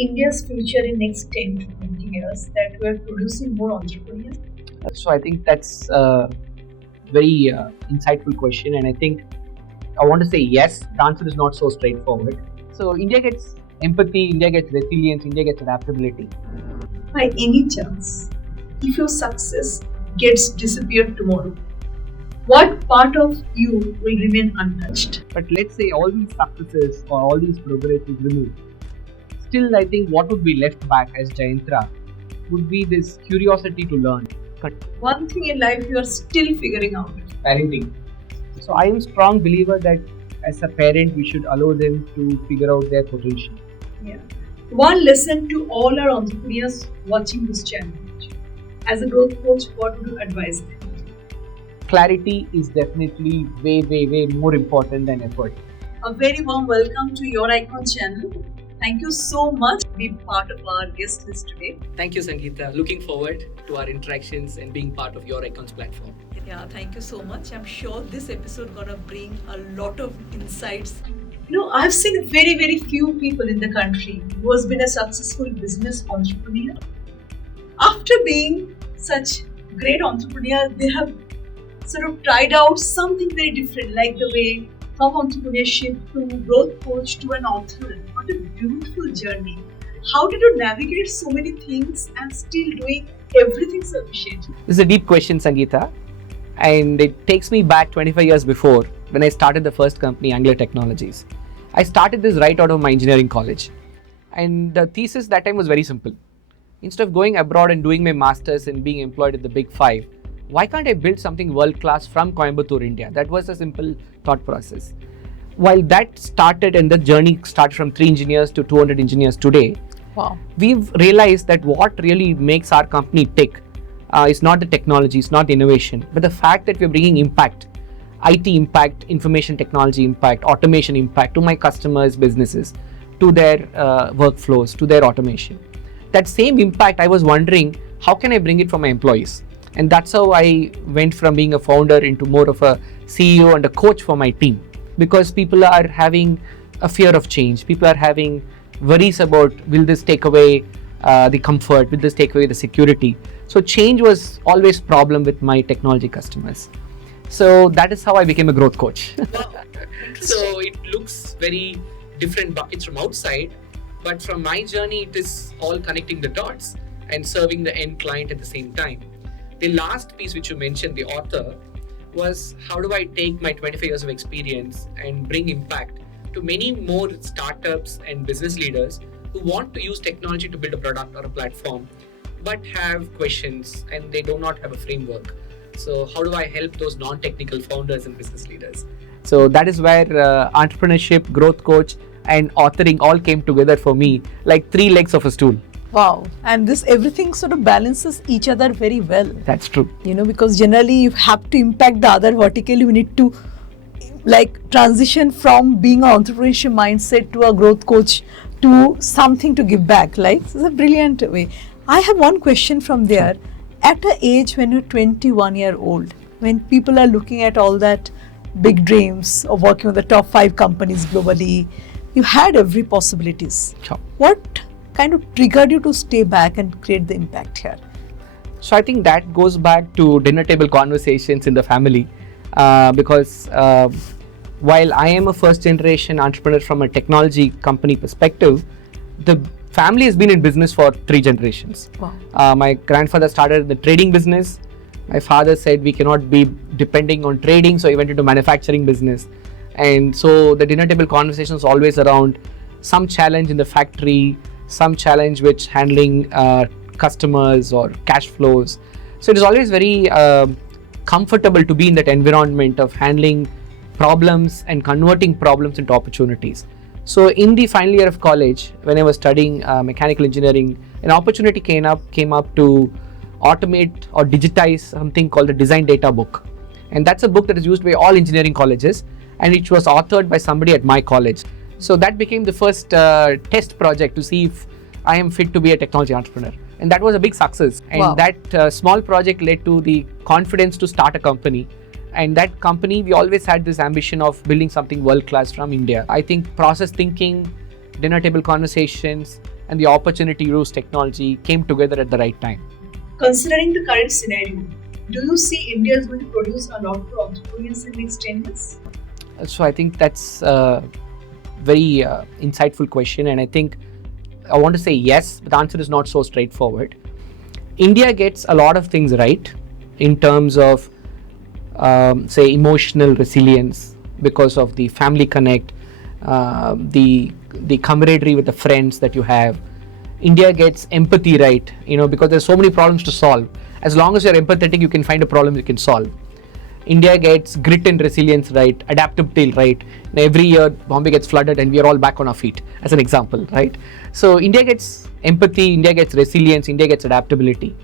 India's future in next 10 to 20 years that we are producing more entrepreneurs? So I think that's a very insightful question, and I think I want to say yes. The answer is not so straightforward. So India gets empathy, India gets resilience, India gets adaptability. By any chance, if your success gets disappeared tomorrow, what part of you will remain untouched? But let's say all these successes or all these progress is removed. Still, I think what would be left back as Jayanthra would be this curiosity to learn. One thing in life you are still figuring out. Parenting. So I am a strong believer that as a parent, we should allow them to figure out their potential. Yeah. One lesson to all our entrepreneurs watching this channel. As a growth coach, what would you advise them? Clarity is definitely way more important than effort. A very warm welcome to Your Icon channel. Thank you so much for being part of our guest list today. Thank you, Sangeeta. Looking forward to our interactions and being part of Your Icons platform. Yeah, thank you so much. I'm sure this episode gonna bring a lot of insights. I've seen very few people in the country who has been a successful business entrepreneur. After being such great entrepreneur, they have sort of tried out something very different, like the way from entrepreneurship to growth coach to an author. What a beautiful journey. How did you navigate so many things and still doing everything so efficiently? This is a deep question, Sangeeta, and it takes me back 25 years before when I started the first company, Angler Technologies. I started this right out of my engineering college, and the thesis that time was very simple. Instead of going abroad and doing my masters and being employed at the big five, why can't I build something world-class from Coimbatore, India? That was a simple thought process. While that started and the journey started from 3 engineers to 200 engineers today, Wow. we've realized that what really makes our company tick is not the technology, it's not the innovation, but the fact that we're bringing impact, IT impact, information technology impact, automation impact to my customers' businesses, to their workflows, to their automation. That same impact, I was wondering, how can I bring it for my employees? And that's how I went from being a founder into more of a CEO and a coach for my team. Because people are having a fear of change. People are having worries about, will this take away the comfort? Will this take away the security? So change was always a problem with my technology customers. So that is how I became a growth coach. Wow. So it looks very different buckets from outside, but from my journey, it is all connecting the dots and serving the end client at the same time. The last piece which you mentioned, the author, was how do I take my 25 years of experience and bring impact to many more startups and business leaders who want to use technology to build a product or a platform, but have questions and they do not have a framework. So how do I help those non-technical founders and business leaders? So that is where entrepreneurship, growth coach, and authoring all came together for me, like 3 legs of a stool. Wow. And this everything sort of balances each other very well. That's true. Because generally you have to impact the other vertical. You need to transition from being an entrepreneurship mindset to a growth coach to something to give back. It's a brilliant way. I have one question from there. At an age when you're 21-year-old, when people are looking at all that big dreams of working with the top 5 companies globally, you had every possibilities. Sure. What kind of triggered you to stay back and create the impact here? So I think that goes back to dinner table conversations in the family because while I am a first generation entrepreneur from a technology company perspective, the family has been in business for 3 generations. Wow. My grandfather started the trading business. My father said we cannot be depending on trading, so he went into manufacturing business. And so the dinner table conversation was always around some challenge in the factory, some challenge which handling customers or cash flows. So it is always very comfortable to be in that environment of handling problems and converting problems into opportunities. So in the final year of college, when I was studying mechanical engineering, an opportunity came up to automate or digitize something called the design data book. And that's a book that is used by all engineering colleges, and it was authored by somebody at my college. So that became the first test project to see if I am fit to be a technology entrepreneur. And that was a big success. And Wow. that small project led to the confidence to start a company. And that company, we always had this ambition of building something world-class from India. I think process thinking, dinner table conversations, and the opportunity to use technology came together at the right time. Considering the current scenario, do you see India is going to produce a lot more entrepreneurs in the next 10 years? So I think that's a very insightful question, and I think I want to say yes, but the answer is not so straightforward. India gets a lot of things right in terms of say emotional resilience because of the family connect, the camaraderie with the friends that you have. India gets empathy right, because there's so many problems to solve. As long as you're empathetic, you can find a problem you can solve. India gets grit and resilience right, adaptability right. Every year Bombay gets flooded and we are all back on our feet, as an example, right? So India gets empathy, India gets resilience, India gets adaptability.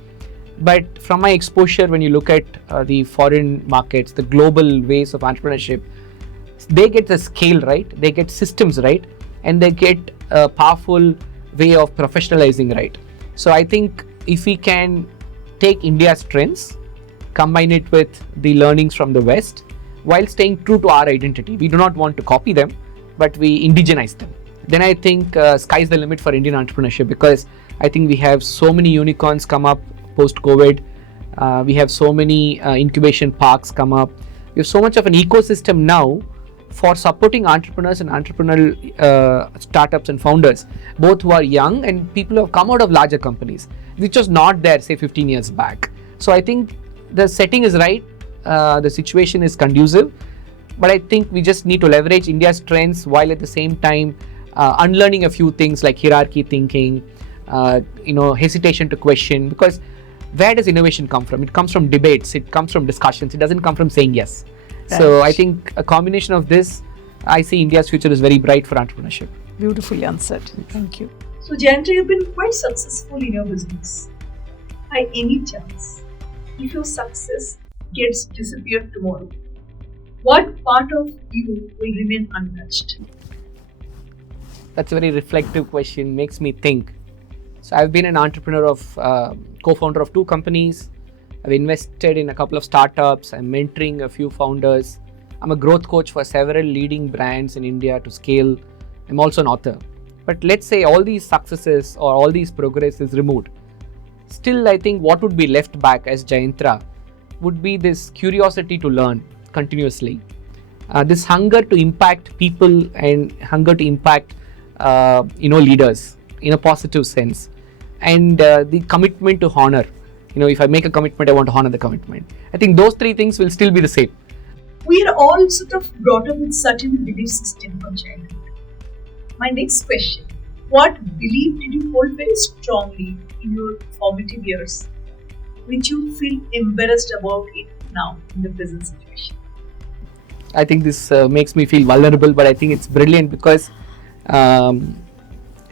But from my exposure, when you look at the foreign markets, the global ways of entrepreneurship, they get the scale right, they get systems right, and they get a powerful way of professionalizing right. So I think if we can take India's strengths, combine it with the learnings from the West, while staying true to our identity. We do not want to copy them, but we indigenize them. Then I think sky's the limit for Indian entrepreneurship, because I think we have so many unicorns come up post-COVID. We have so many incubation parks come up. We have so much of an ecosystem now for supporting entrepreneurs and entrepreneurial startups and founders, both who are young and people who have come out of larger companies, which was not there, say, 15 years back. So I think the setting is right, the situation is conducive, but I think we just need to leverage India's strengths while at the same time unlearning a few things like hierarchy thinking, hesitation to question, because where does innovation come from? It comes from debates, it comes from discussions, it doesn't come from saying yes. Right. So I think a combination of this, I see India's future is very bright for entrepreneurship. Beautifully answered. Thank you. So Jayanthra, you've been quite successful in your business. By any chance, if your success gets disappeared tomorrow, what part of you will remain untouched? That's a very reflective question, makes me think. So I've been an entrepreneur of co-founder of 2 companies. I've invested in a couple of startups. I'm mentoring a few founders. I'm a growth coach for several leading brands in India to scale. I'm also an author. But let's say all these successes or all these progress is removed. Still, I think what would be left back as Jayanthra would be this curiosity to learn continuously. This hunger to impact people and hunger to impact leaders in a positive sense. And the commitment to honor. If I make a commitment, I want to honor the commitment. I think those 3 things will still be the same. We are all sort of brought up with certain belief system from childhood. My next question, what belief did you hold very strongly in your formative years, which you feel embarrassed about it now in the present situation? I think this makes me feel vulnerable, but I think it's brilliant because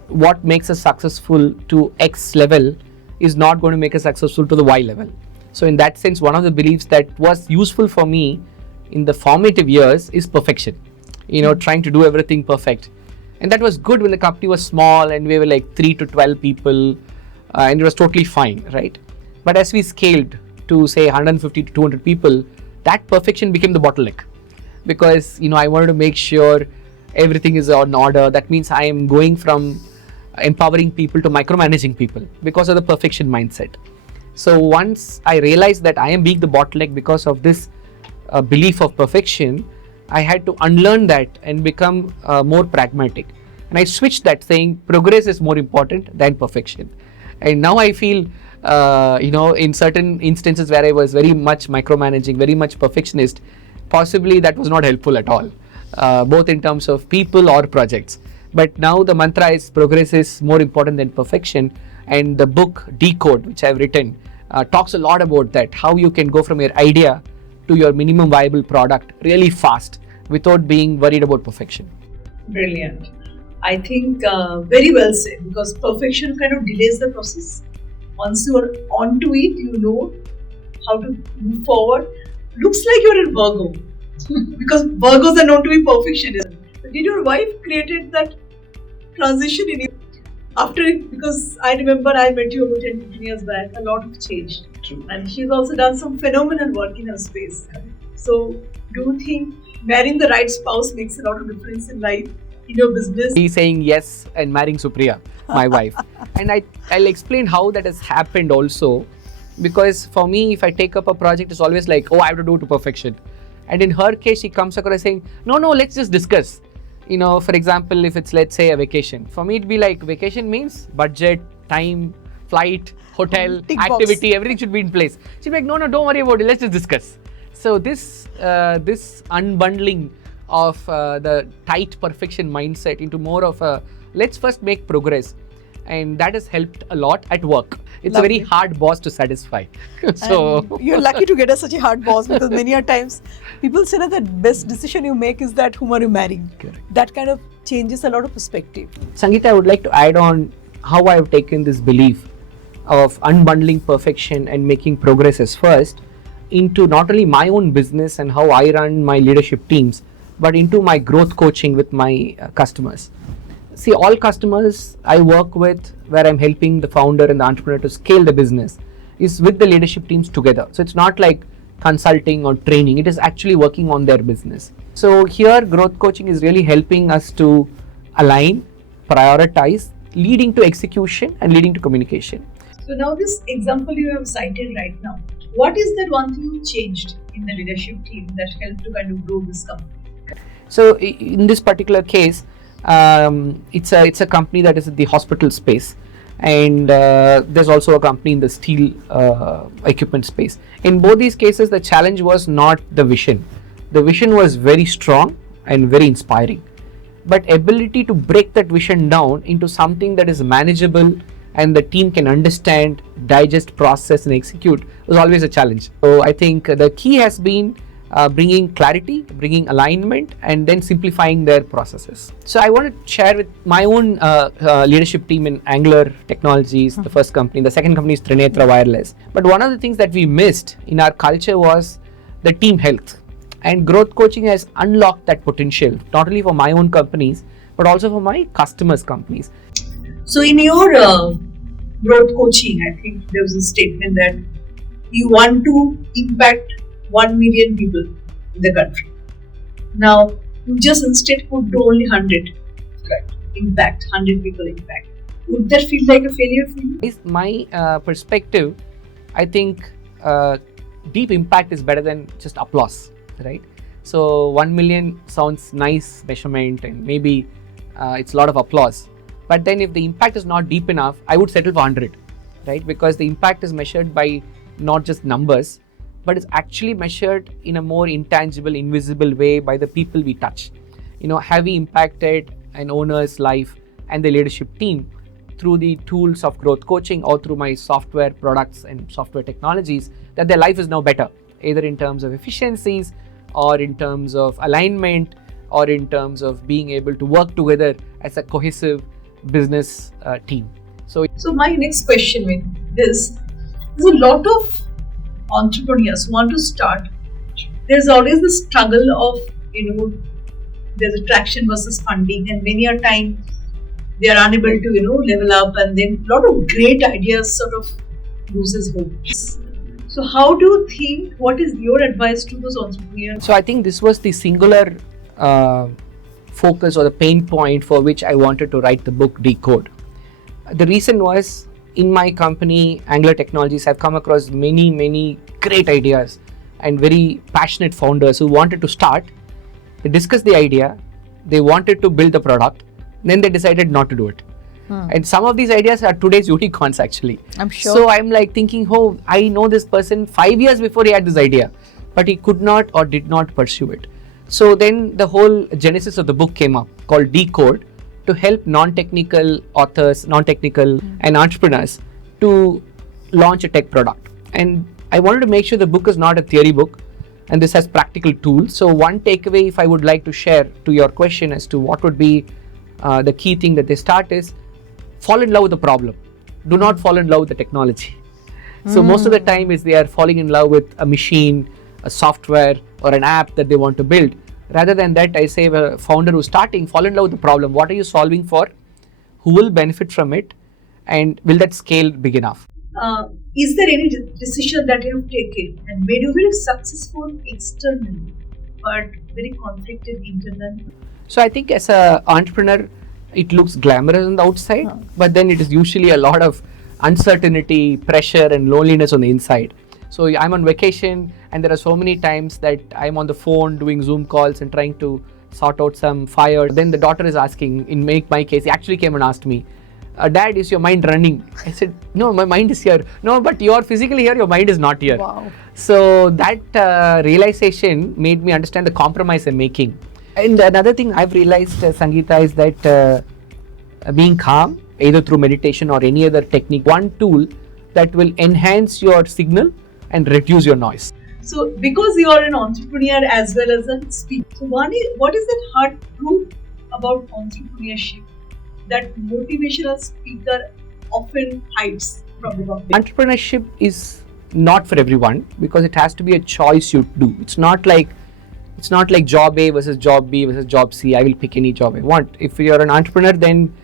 what makes us successful to X level is not going to make us successful to the Y level. So in that sense, one of the beliefs that was useful for me in the formative years is perfection, trying to do everything perfect. And that was good when the company was small and we were like 3 to 12 people and it was totally fine, right? But as we scaled to say 150 to 200 people, that perfection became the bottleneck because, I wanted to make sure everything is on order. That means I am going from empowering people to micromanaging people because of the perfection mindset. So once I realized that I am being the bottleneck because of this belief of perfection, I had to unlearn that and become more pragmatic. And I switched that, saying progress is more important than perfection. And now I feel, in certain instances where I was very much micromanaging, very much perfectionist, possibly that was not helpful at all, both in terms of people or projects. But now the mantra is progress is more important than perfection. And the book Decode, which I've written, talks a lot about that, how you can go from your idea to your minimum viable product really fast without being worried about perfection. Brilliant. I think very well said, because perfection kind of delays the process. Once you are onto it, you know how to move forward. Looks like you're in Virgo because Virgos are known to be perfectionists. Did your wife created that transition in you after it? Because I remember I met you about 10-15 years back. A lot has changed. True. And she's also done some phenomenal work in her space. So do you think marrying the right spouse makes a lot of difference in life? in your business? He's saying yes and marrying Supriya, my wife. And I'll explain how that has happened also. Because for me, if I take up a project, it's always like, oh, I have to do it to perfection. And in her case, she comes across saying, no, let's just discuss. For example, if it's, let's say, a vacation. For me, it'd be like, vacation means budget, time, flight, hotel, Tick activity, box. everything should be in place. She'd be like, no, don't worry about it, let's just discuss. So this unbundling of the tight perfection mindset into more of a, let's first make progress. And that has helped a lot at work. It's Lovely. a very hard boss to satisfy. So And you're lucky to get such a hard boss, because many a times people say that the best decision you make is that whom are you marrying. Correct. That kind of changes a lot of perspective. Sangeeta, I would like to add on how I have taken this belief of unbundling perfection and making progress as first into not only my own business and how I run my leadership teams, but into my growth coaching with my customers. See, all customers I work with, where I'm helping the founder and the entrepreneur to scale the business, is with the leadership teams together. So it's not like consulting or training, it is actually working on their business. So here, growth coaching is really helping us to align, prioritize, leading to execution and leading to communication. So now this example you have cited right now, what is that one thing you changed in the leadership team that helped to kind of grow this company? So in this particular case, it's a company that is in the hospital space, and there's also a company in the steel equipment space. In both these cases, the challenge was not the vision. The vision was very strong and very inspiring, but ability to break that vision down into something that is manageable and the team can understand, digest, process and execute was always a challenge. So I think the key has been bringing clarity, bringing alignment, and then simplifying their processes. So I want to share with my own leadership team in Angular Technologies, the first company. The second company is Trinetra Wireless. But one of the things that we missed in our culture was the team health. And growth coaching has unlocked that potential, not only for my own companies, but also for my customers' companies. So in your growth coaching, I think there was a statement that you want to impact 1 million people in the country. Now, you just instead could do only 100. Right. Impact, 100 people impact. Would that feel like a failure for you? My perspective, I think deep impact is better than just applause, right? So 1 million sounds nice measurement and maybe it's a lot of applause. But then if the impact is not deep enough, I would settle for 100, right? Because the impact is measured by not just numbers, but it's actually measured in a more intangible, invisible way by the people we touch. Have we impacted an owner's life and the leadership team through the tools of growth coaching or through my software products and software technologies, that their life is now better, either in terms of efficiencies or in terms of alignment or in terms of being able to work together as a cohesive business team. So my next question with this, there's a lot of entrepreneurs who want to start. There's always the struggle of, there's attraction versus funding, and many a time they are unable to, level up, and then a lot of great ideas sort of loses hope. So how do you think, what is your advice to those entrepreneurs? So I think this was the singular focus or the pain point for which I wanted to write the book Decode. The reason was, in my company, Angular Technologies, I've come across many great ideas and very passionate founders who wanted to start. They discussed the idea, they wanted to build the product, then they decided not to do it. And some of these ideas are today's unicorns actually. I'm sure. So I'm like thinking, oh, I know this person 5 years before he had this idea, but he could not or did not pursue it. So then the whole genesis of the book came up, called Decode, to help non-technical authors, non-technical and entrepreneurs to launch a tech product. And I wanted to make sure the book is not a theory book and this has practical tools. So one takeaway, if I would like to share to your question as to what would be the key thing that they start is, fall in love with the problem. Do not fall in love with the technology. So most of the time is they are falling in love with a machine, a software or an app that they want to build. Rather than that, I say a founder who's starting, fall in love with the problem. What are you solving for? Who will benefit from it? And will that scale big enough? Is there any decision that you have taken and made you very successful externally, but very conflicted internally? So I think as a entrepreneur, it looks glamorous on the outside, but then it is usually a lot of uncertainty, pressure, and loneliness on the inside. So I'm on vacation, and there are so many times that I'm on the phone doing Zoom calls and trying to sort out some fire. Then the daughter is asking, in my case, he actually came and asked me, Dad, is your mind running? I said, no, my mind is here. No, but you're physically here, your mind is not here. Wow. So that realization made me understand the compromise I'm making. And another thing I've realized, Sangeeta, is that being calm, either through meditation or any other technique, one tool that will enhance your signal and reduce your noise. So, because you are an entrepreneur as well as a speaker, so what is that hard truth about entrepreneurship that motivational speaker often hides from the public? Entrepreneurship is not for everyone because it has to be a choice you do. It's not like job A versus job B versus job C. I will pick any job I want. If you're an entrepreneur, then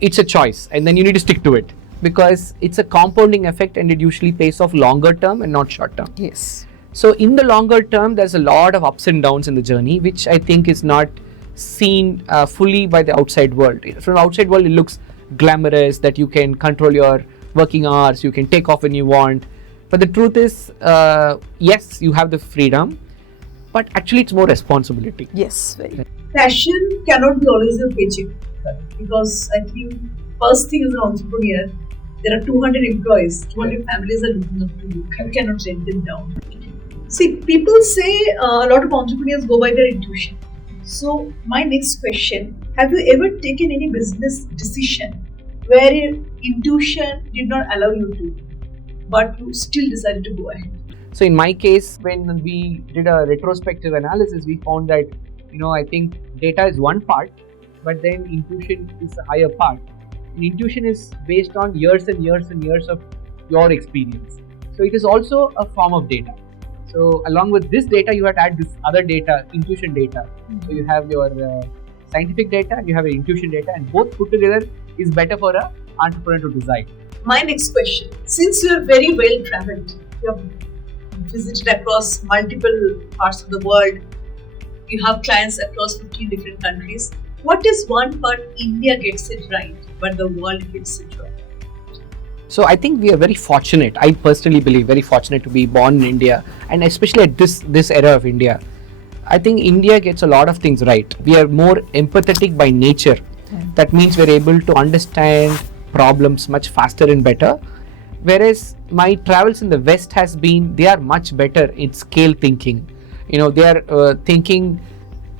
it's a choice, and then you need to stick to it because it's a compounding effect, and it usually pays off longer term and not short term. Yes. So in the longer term, there's a lot of ups and downs in the journey, which I think is not seen fully by the outside world. From the outside world, it looks glamorous that you can control your working hours, you can take off when you want. But the truth is, yes, you have the freedom, but actually it's more responsibility. Yes, very. Passion cannot be always a paycheck, because I think first thing as an entrepreneur, there are 200 employees, 200 families are looking up to you. You cannot let them down. See, people say a lot of entrepreneurs go by their intuition. So my next question, have you ever taken any business decision where your intuition did not allow you to, but you still decided to go ahead? So in my case, when we did a retrospective analysis, we found that, I think data is one part, but then intuition is a higher part. And intuition is based on years and years and years of your experience. So it is also a form of data. So along with this data, you have to add this other data, intuition data. So you have your scientific data and you have your intuition data, and both put together is better for an entrepreneur to decide. My next question, since you are very well traveled, you have visited across multiple parts of the world, you have clients across 15 different countries, what is one part India gets it right, but the world gets it wrong? So I think we are very fortunate. I personally believe very fortunate to be born in India, and especially at this era of India. I think India gets a lot of things right. We are more empathetic by nature. That means we're able to understand problems much faster and better. Whereas my travels in the West has been, they are much better in scale thinking. They are thinking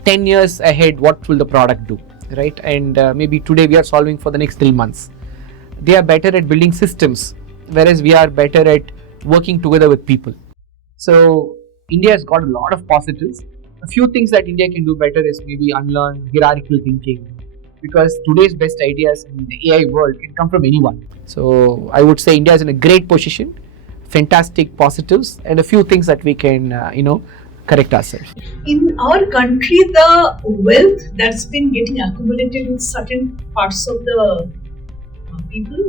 10 years ahead, what will the product do, right? And maybe today we are solving for the next 3 months. They are better at building systems, whereas we are better at working together with people. So India has got a lot of positives. A few things that India can do better is maybe unlearn hierarchical thinking, because today's best ideas in the AI world can come from anyone. So I would say India is in a great position, fantastic positives, and a few things that we can, correct ourselves. In our country, the wealth that's been getting accumulated in certain parts of the people,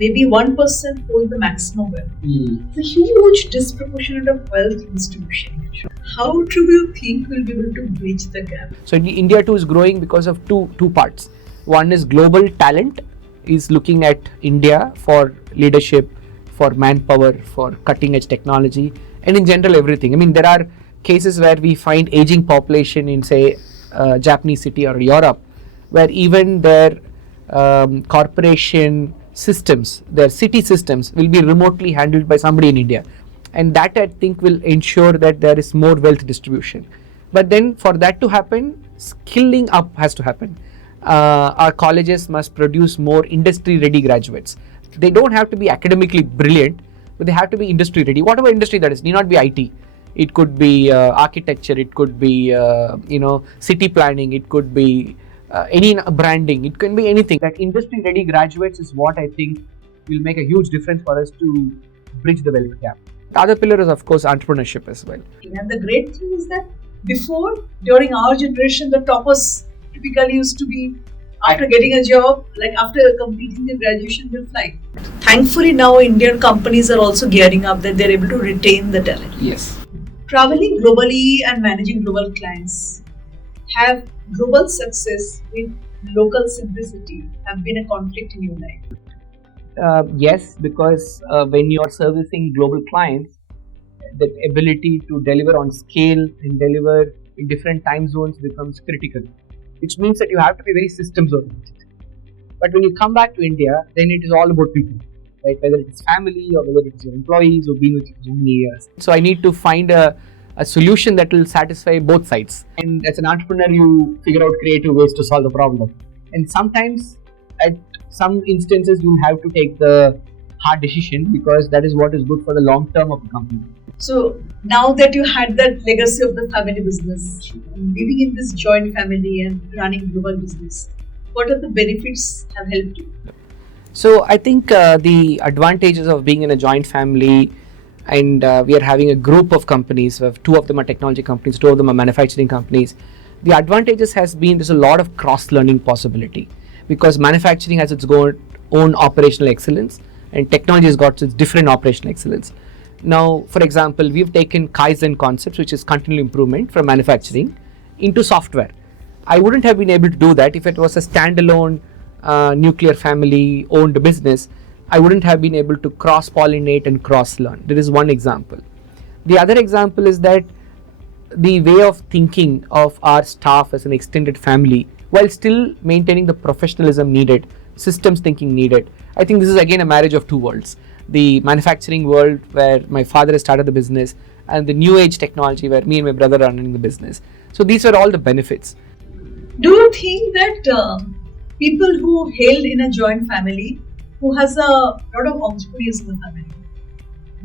maybe 1% hold the maximum wealth. It's a huge disproportionate of wealth distribution. How do you think we'll be able to bridge the gap? So India too is growing because of two parts. One is global talent is looking at India for leadership, for manpower, for cutting edge technology, and in general everything. I mean, there are cases where we find aging population in, say, Japanese city or Europe, where even their corporation systems, their city systems will be remotely handled by somebody in India. And that, I think, will ensure that there is more wealth distribution. But then for that to happen, skilling up has to happen. Our colleges must produce more industry ready graduates. They don't have to be academically brilliant, but they have to be industry ready. Whatever industry that is, need not be IT. It could be architecture, it could be city planning, it could be any branding, it can be anything. That industry ready graduates is what I think will make a huge difference for us to bridge the wealth gap. The other pillar is, of course, entrepreneurship as well. And the great thing is that before, during our generation, the toppers typically used to be after getting a job, like after completing their graduation, they'll fly. Thankfully, now Indian companies are also gearing up that they're able to retain the talent. Yes. Traveling globally and managing global clients, have global success with local simplicity have been a conflict in your life? Yes, because when you are servicing global clients, that ability to deliver on scale and deliver in different time zones becomes critical, which means that you have to be very systems oriented. But when you come back to India, then it is all about people, right? Whether it is family or whether it is your employees who've been with you for so many years. So I need to find a solution that will satisfy both sides. And as an entrepreneur, you figure out creative ways to solve the problem. And sometimes, at some instances, you have to take the hard decision because that is what is good for the long term of the company. So now that you had that legacy of the family business, living in this joint family and running global business, what are the benefits have helped you? So I think the advantages of being in a joint family, and we are having a group of companies. Two of them are technology companies, two of them are manufacturing companies. The advantages has been there's a lot of cross-learning possibility because manufacturing has its own operational excellence and technology has got its different operational excellence. Now, for example, we've taken 𝐘𝐨𝐿 concepts, which is continual improvement from manufacturing, into software. I wouldn't have been able to do that if it was a standalone nuclear family owned business. I wouldn't have been able to cross-pollinate and cross-learn. That is one example. The other example is that the way of thinking of our staff as an extended family, while still maintaining the professionalism needed, systems thinking needed. I think this is again a marriage of two worlds. The manufacturing world where my father has started the business and the new age technology where me and my brother are running the business. So these were all the benefits. Do you think that people who hailed in a joint family, who has a lot of entrepreneurs in the family,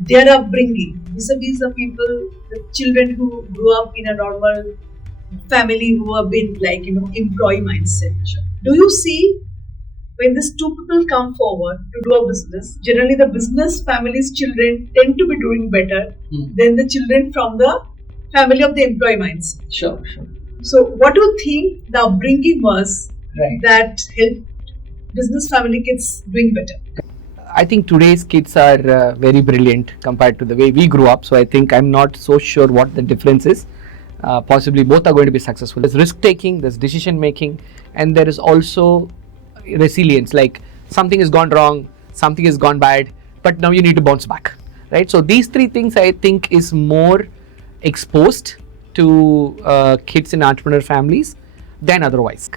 their upbringing vis-a-vis the people, the children who grew up in a normal family who have been employee mindset? Do you see when these two people come forward to do a business, generally the business family's children tend to be doing better than the children from the family of the employee mindset? Sure. So what do you think the upbringing was that helped business family kids doing better? I think today's kids are very brilliant compared to the way we grew up. So I think I'm not so sure what the difference is. Possibly both are going to be successful. There's risk taking, there's decision making, and there is also resilience. Like something has gone wrong, something has gone bad, but now you need to bounce back, right? So these three things I think is more exposed to kids in entrepreneur families than otherwise.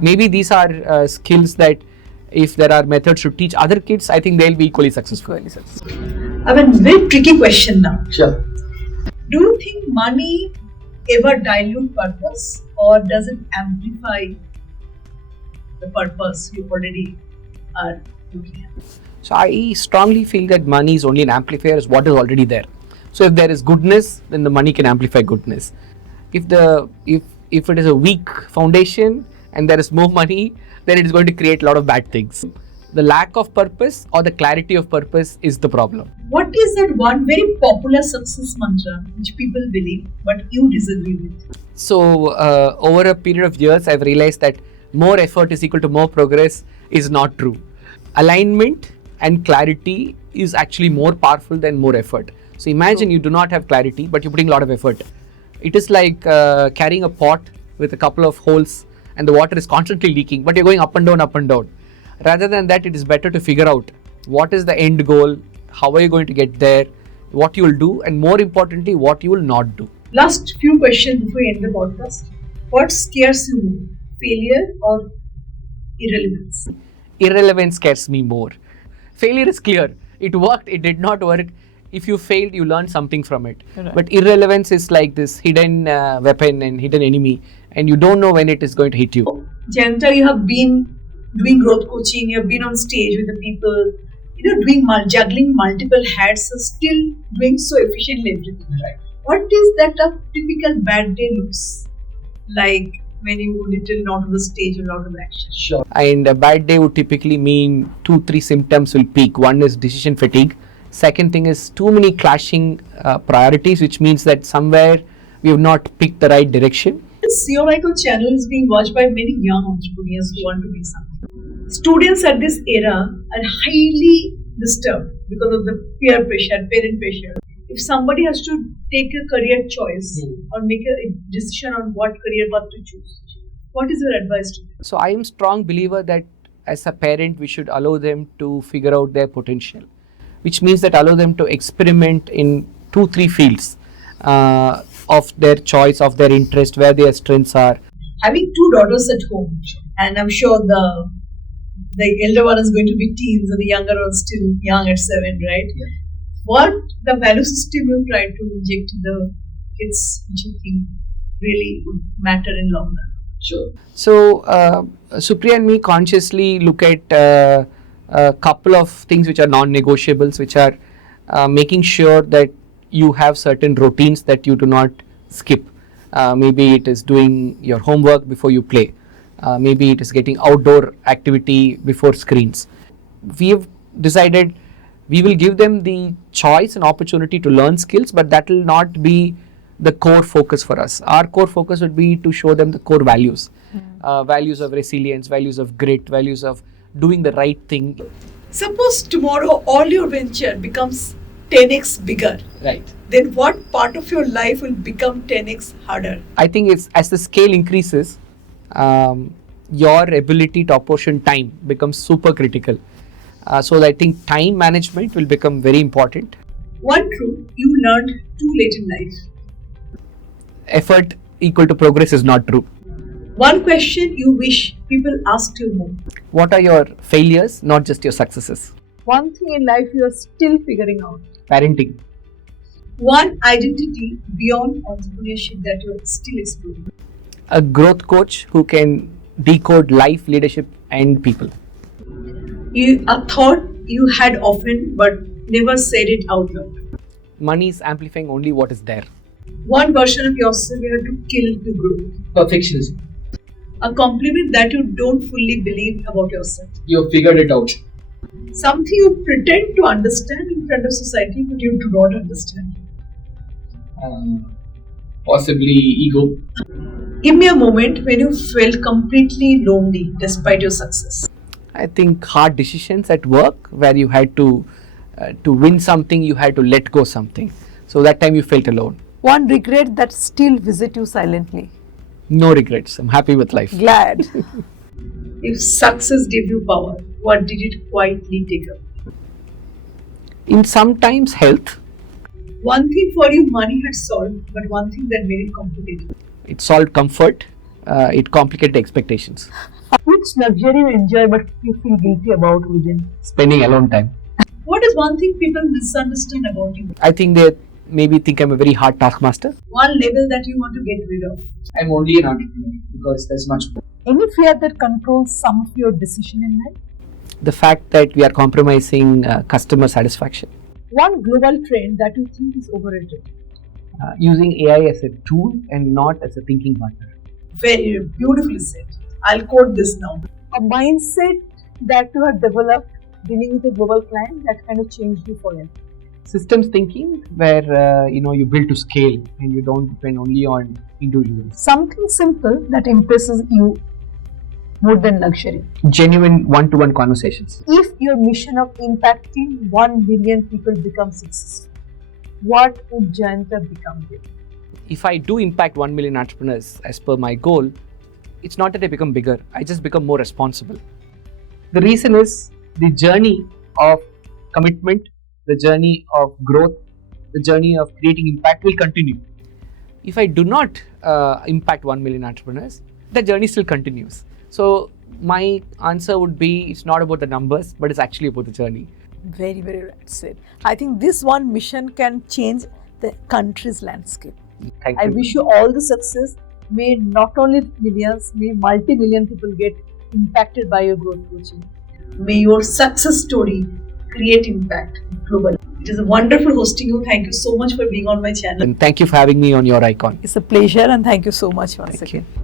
Maybe these are skills that if there are methods to teach other kids, I think they'll be equally successful. I have a very tricky question now. Sure. Do you think money ever dilute purpose or does it amplify the purpose you already are looking at? So I strongly feel that money is only an amplifier of what is already there. So if there is goodness, then the money can amplify goodness. If it is a weak foundation and there is more money, then it is going to create a lot of bad things. The lack of purpose or the clarity of purpose is the problem. What is that one very popular success mantra which people believe but you disagree with? So over a period of years, I've realized that more effort is equal to more progress is not true. Alignment and clarity is actually more powerful than more effort. So imagine you do not have clarity, but you're putting a lot of effort. It is like carrying a pot with a couple of holes and the water is constantly leaking, but you're going up and down, up and down. Rather than that, it is better to figure out what is the end goal, how are you going to get there, what you will do, and more importantly, what you will not do. Last few questions before we end the podcast. What scares you more, failure or irrelevance? Irrelevance scares me more. Failure is clear. It worked, it did not work. If you failed, you learn something from it. Right. But irrelevance is like this hidden weapon and hidden enemy, and you don't know when it is going to hit you. Jayanthra, you have been doing growth coaching, you have been on stage with the people, juggling multiple hats and still doing so efficiently everything. Right. What is that a typical bad day looks like when you not on the stage or not on the action? Sure. And a bad day would typically mean 2-3 symptoms will peak. One is decision fatigue. Second thing is too many clashing priorities, which means that somewhere we have not picked the right direction. This 𝐉𝐚𝐲𝐚 channel is being watched by many young entrepreneurs who want to make something. Students at this era are highly disturbed because of the peer pressure, parent pressure. if somebody has to take a career choice or make a decision on what career path to choose, what is your advice to them? So I am a strong believer that as a parent, we should allow them to figure out their potential, which means that allow them to experiment in 2-3 fields of their choice, of their interest, where their strengths are. Having 2 daughters at home, and I'm sure the elder one is going to be teens and the younger one still young at 7, right? Yeah. What the value system you try to inject in the kids, which you think really would matter in long run? Sure. So, Supriya and me consciously look at a couple of things which are non-negotiables, which are making sure that you have certain routines that you do not skip. Maybe it is doing your homework before you play. Maybe it is getting outdoor activity before screens. We have decided we will give them the choice and opportunity to learn skills, but that will not be the core focus for us. Our core focus would be to show them the core values, values of resilience, values of grit, values of doing the right thing. Suppose tomorrow all your venture becomes 10x bigger. Right. Then what part of your life will become 10x harder? I think it's as the scale increases, your ability to apportion time becomes super critical. So I think time management will become very important. One truth you learned too late in life. Effort equal to progress is not true. One question you wish people asked you more. What are your failures, not just your successes? One thing in life you are still figuring out. Parenting. One identity beyond entrepreneurship that you are still exploring. A growth coach who can decode life, leadership and people. A thought you had often but never said it out loud. Money is amplifying only what is there. One version of yourself you had to kill to grow. Perfectionism. A compliment that you don't fully believe about yourself. You have figured it out. Something you pretend to understand in front of society but you do not understand. Possibly ego. Give me a moment when you felt completely lonely despite your success. I think hard decisions at work where you had to win something, you had to let go something. So that time you felt alone. One regret that still visit you silently. No regrets. I'm happy with life. Glad. If success gave you power, what did it quietly take away? In sometimes health. One thing for you money had solved, but one thing that made it complicated. It solved comfort. It complicated expectations. Which luxury you enjoy but you feel guilty about within? Spending alone time. What is one thing people misunderstand about you? I think they maybe think I'm a very hard taskmaster. One label that you want to get rid of. I'm only an entrepreneur because there's much more. Any fear that controls some of your decision in life? The fact that we are compromising customer satisfaction. One global trend that you think is overrated? Using AI as a tool and not as a thinking partner. Very beautifully said. I'll quote this now. A mindset that you have developed dealing with a global client that kind of changed you forever. Systems thinking where you build to scale and you don't depend only on individuals. Something simple that impresses you more than luxury. Genuine one-to-one conversations. If your mission of impacting 1 million people becomes successful, what would Jayanthra become with? If I do impact 1 million entrepreneurs as per my goal, it's not that I become bigger, I just become more responsible. The reason is the journey of commitment, the journey of growth, the journey of creating impact will continue. If I do not impact 1 million entrepreneurs, the journey still continues. So my answer would be, it's not about the numbers, but it's actually about the journey. Very, very right said. I think this one mission can change the country's landscape. Thank I you. wish you all the success. May not only millions, may multi-million people get impacted by your growth coaching. May your success story create impact globally. It is a wonderful hosting you. Thank you so much for being on my channel. And thank you for having me on your icon. It's a pleasure and thank you so much once Thank again. you.